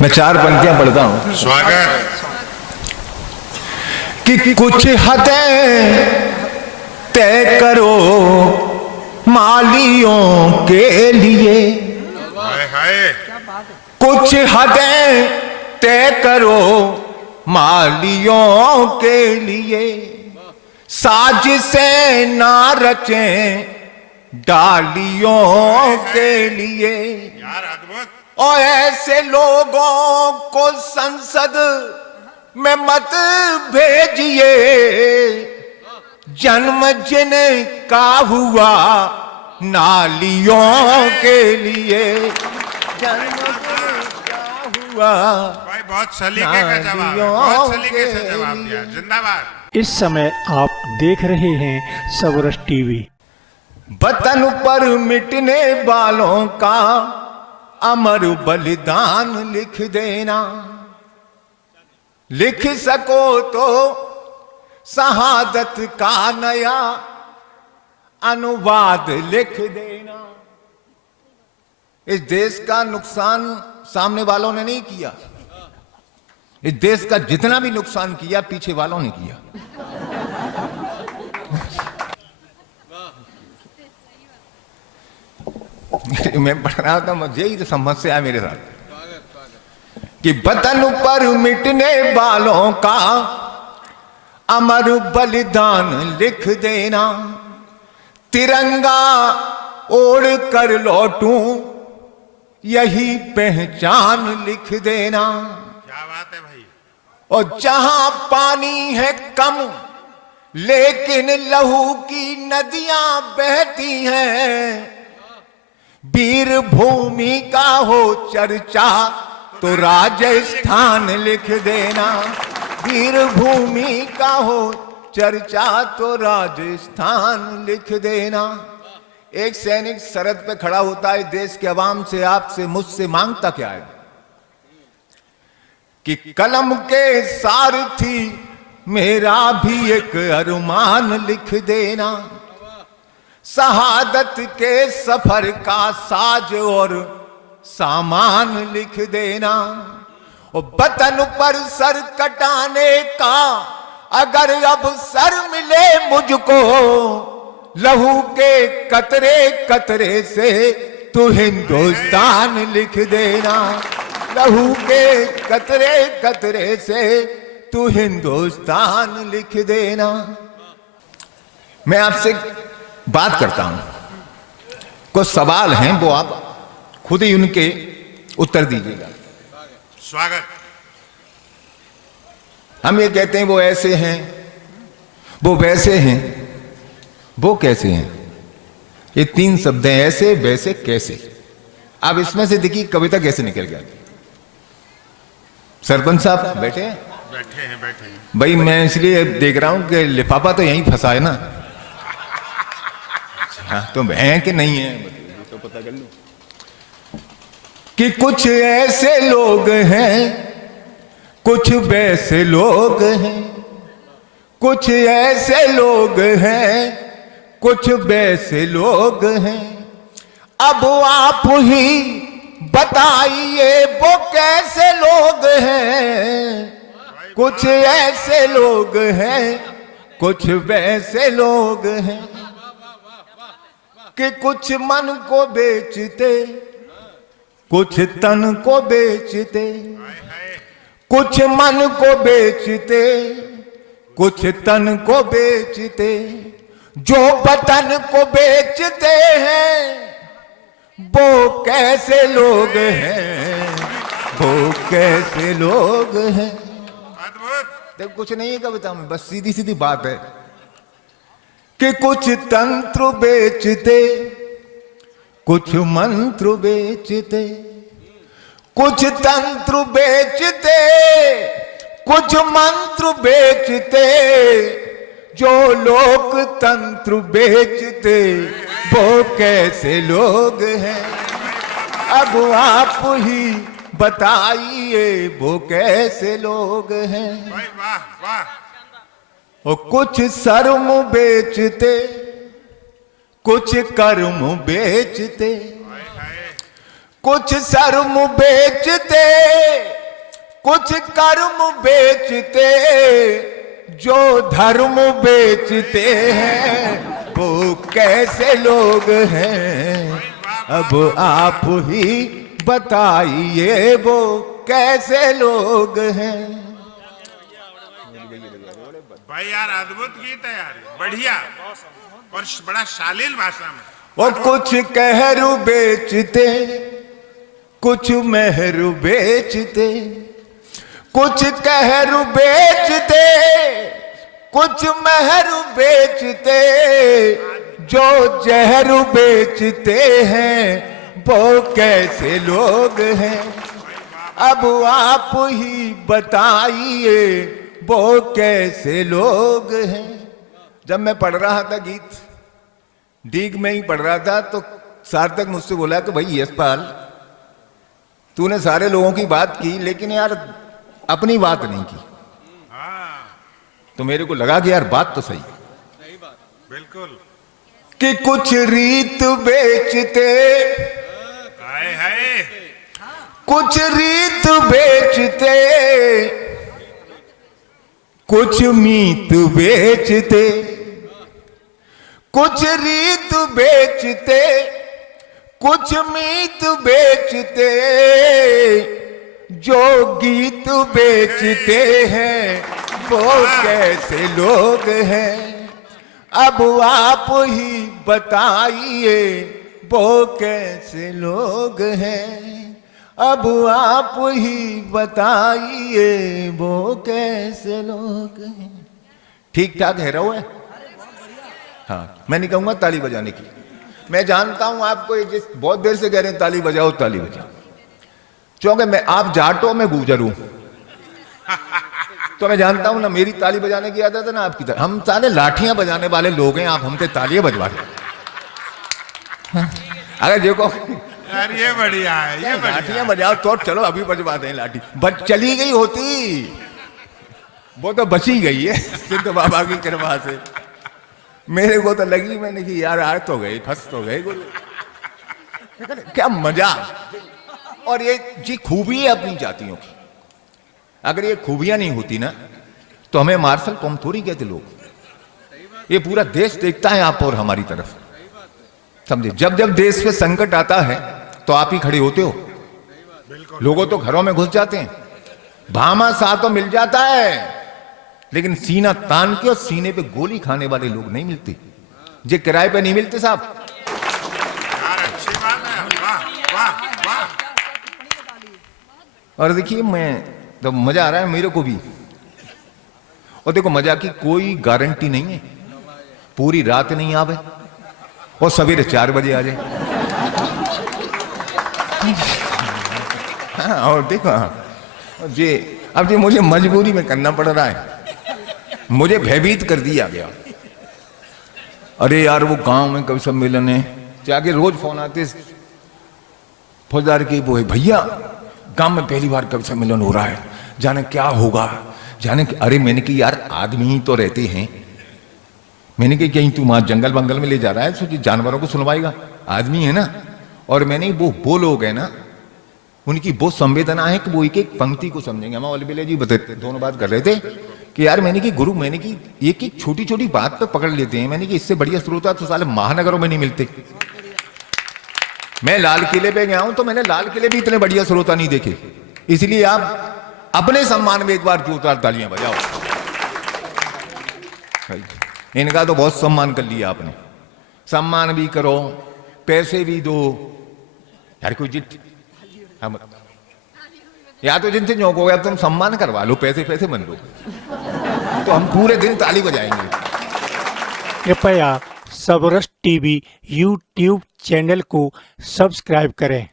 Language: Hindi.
मैं 4 पंक्तियां पढ़ता हूं। स्वागत। कि कुछ हदें तय करो मालियों के लिए, हाय हाय। कुछ हदें तय करो मालियों के लिए, साजिशें ना रचें डालियों के लिए। यार अद्भुत। और ऐसे लोगों को संसद में मत भेजिए जन्म जिनका हुआ नालियों के लिए, जन्म जिनका हुआ। भाई बहुत सलीके का जवाब है, बहुत सलीके से जवाब दिया। जिंदाबाद। इस समय आप देख रहे हैं सबरस टीवी। वतन पर मिटने वालों का अमर बलिदान लिख देना, लिख सको तो शहादत का नया अनुवाद लिख देना। इस देश का नुकसान सामने वालों ने नहीं किया, इस देश का जितना भी नुकसान किया पीछे वालों ने किया। मैं पढ़ रहा था, मुझे ही तो समस्या है मेरे साथ कि वतन पर मिटने वालों का अमर बलिदान लिख देना, तिरंगा ओढ़ कर लौटूं यही पहचान लिख देना। क्या बात है भाई। और जहां पानी है कम लेकिन लहू की नदियां बहती हैं, वीर भूमि का हो चर्चा तो राजस्थान लिख देना, वीर भूमि का हो चर्चा तो राजस्थान लिख देना। एक सैनिक सरहद पे खड़ा होता है, देश के अवाम से, आपसे, मुझसे मांगता क्या है कि कलम के सारथी मेरा भी एक अरमान लिख देना, शहादत के सफर का साज और सामान लिख देना। और वतन पर सर कटाने का अगर अब सर मिले मुझको, लहू के कतरे कतरे से तू हिंदुस्तान लिख देना, लहू के कतरे कतरे से तू हिंदुस्तान लिख देना। मैं आपसे बात करता हूं, कुछ सवाल हैं वो आप खुद ही उनके उत्तर दीजिएगा। स्वागत। हम ये कहते हैं वो ऐसे हैं, वो वैसे हैं, वो कैसे हैं? ये 3 शब्द हैं, ऐसे वैसे कैसे। आप इसमें से देखिए कविता कैसे निकल गया। सरपंच साहब बैठे हैं? बैठे हैं, बैठे हैं भाई। मैं इसलिए देख रहा हूं कि लिफाफा तो यहीं फंसा है ना। हाँ, तो हैं कि नहीं है तो पता कर लो। कि कुछ ऐसे लोग हैं, कुछ वैसे लोग हैं, कुछ ऐसे लोग हैं, कुछ वैसे लोग हैं। अब आप ही बताइए वो कैसे लोग हैं। कुछ ऐसे लोग हैं, कुछ वैसे लोग हैं कि कुछ मन को बेचते, कुछ तन को बेचते, कुछ मन को बेचते, कुछ तन को बेचते। जो वतन को बेचते हैं वो कैसे लोग हैं, वो कैसे लोग हैं। अद्भुत। देखो कुछ नहीं है कविता में, बस सीधी सीधी बात है कि कुछ तंत्र बेचते, कुछ मंत्र बेचते, कुछ तंत्र बेचते, कुछ मंत्र बेचते। जो लोक तंत्र बेचते वो कैसे लोग हैं। अब आप ही बताइए वो कैसे लोग हैं। भाई वाह वाह। और कुछ शर्म बेचते, कुछ कर्म बेचते, कुछ शर्म बेचते, कुछ कर्म बेचते, जो धर्म बेचते हैं वो कैसे लोग हैं? अब आप ही बताइए वो कैसे लोग हैं? भाई यार अद्भुत गीत है यार, बढ़िया और बड़ा शालीन भाषा में। वो कुछ कहरु बेचते, कुछ मेहरू बेचते, कुछ कहरु बेचते, कुछ मेहरू बेचते, जो जहरू बेचते हैं वो कैसे लोग हैं? अब आप ही बताइए वो कैसे लोग हैं? जब मैं पढ़ रहा था गीत, डीग में ही पढ़ रहा था, तो सार्थक मुझसे बोला कि भाई यशपाल, तूने सारे लोगों की बात की लेकिन यार अपनी बात नहीं की। तो मेरे को लगा कि यार बात तो सही, बिल्कुल, कि कुछ रीत बेचते, हाय हाय, कुछ रीत बेचते, कुछ मीत बेचते, कुछ रीत बेचते, कुछ मीत बेचते, जो गीत बेचते हैं वो कैसे लोग हैं? अब आप ही बताइए वो कैसे लोग हैं? अब आप ही बताइए वो कैसे लोग हैं? ठीक ठाक है रहो है? हाँ, मैं नहीं कहूंगा ताली बजाने की। मैं जानता हूं आपको जिस बहुत देर से कह रहे हैं ताली बजाओ ताली बजाओ, क्योंकि मैं आप जाटो में गुजर हूं तो मैं जानता हूं ना मेरी ताली बजाने की आदत है ना आपकी तरह। हम सारे लाठियां बजाने वाले लोग हैं, आप हमसे तालियां बजवा रहे। अगर देखो यार ये बढ़िया है, ये बढ़िया। लाठियां बजाओ तो चलो अभी बजवा दें लाठी, बच चली गई होती, वो तो बची गई है सिद्ध बाबा की कृपा से। मेरे को तो लगी, मैंने कि यार आ तो गए, फंस तो गए गुरु। क्या मजा! और ये खूबी है अपनी जातियों की। अगर ये खूबियां नहीं होती ना तो हमें मार्शल कौम थोड़ी कहते लोग। ये पूरा देश देखता है आप और हमारी तरफ, समझे? जब जब देश पे संकट आता है तो आप ही खड़े होते हो। लोगों तो घरों में घुस जाते हैं, भामाशाह तो मिल जाता है, लेकिन सीना तान के और सीने पे गोली खाने वाले लोग नहीं मिलते। जे किराए पे नहीं मिलते साहब। यार अच्छी बात है, वाह वाह वाह। और देखिए, मैं तो मजा आ रहा है मेरे को भी। और देखो, मजा की कोई गारंटी नहीं है, पूरी रात नहीं आवे और सवेरे 4 बजे आ जाए। हाँ, और देखो, अब ये मुझे मजबूरी में करना पड़ रहा है, मुझे भयभीत कर दिया गया। अरे यार, वो गांव में कवि सम्मेलन है, जाके रोज फोन आते फौजदार के, वो भैया गांव में पहली बार कवि सम्मेलन हो रहा है, जाने क्या होगा, जाने। अरे मैंने कि यार आदमी ही तो रहते हैं। मैंने कि कहीं तू वहां जंगल बंगल में ले जा रहा है, सोचिए जानवरों को सुनवाएगा, आदमी है ना। और मैंने वो लोग है ना, उनकी वो संवेदना है कि वो एक एक पंक्ति को समझेंगे। हम ओलबिले जी बताते, दोनों बात कर रहे थे कि यार मैंने कि गुरु, मैंने कि एक एक छोटी छोटी बात पे पकड़ लेते हैं। मैंने कि इससे बढ़िया श्रोता तो साले महानगरों में नहीं मिलते। मैं लाल किले पे गया हूं तो मैंने लाल किले भी इतने बढ़िया श्रोता नहीं देखे। इसलिए आप अपने सम्मान में एक बार जोरदार तालियां बजाओ। इनका तो बहुत सम्मान कर लिया आपने, सम्मान भी करो, पैसे भी दो। यार कोई जित या तो जिनसे झोंक हो गया तुम सम्मान करवा लो, पैसे पैसे बन लो, तो हम पूरे दिन ताली बजाएंगे। कृपया सबरस टीवी यूट्यूब चैनल को सब्सक्राइब करें।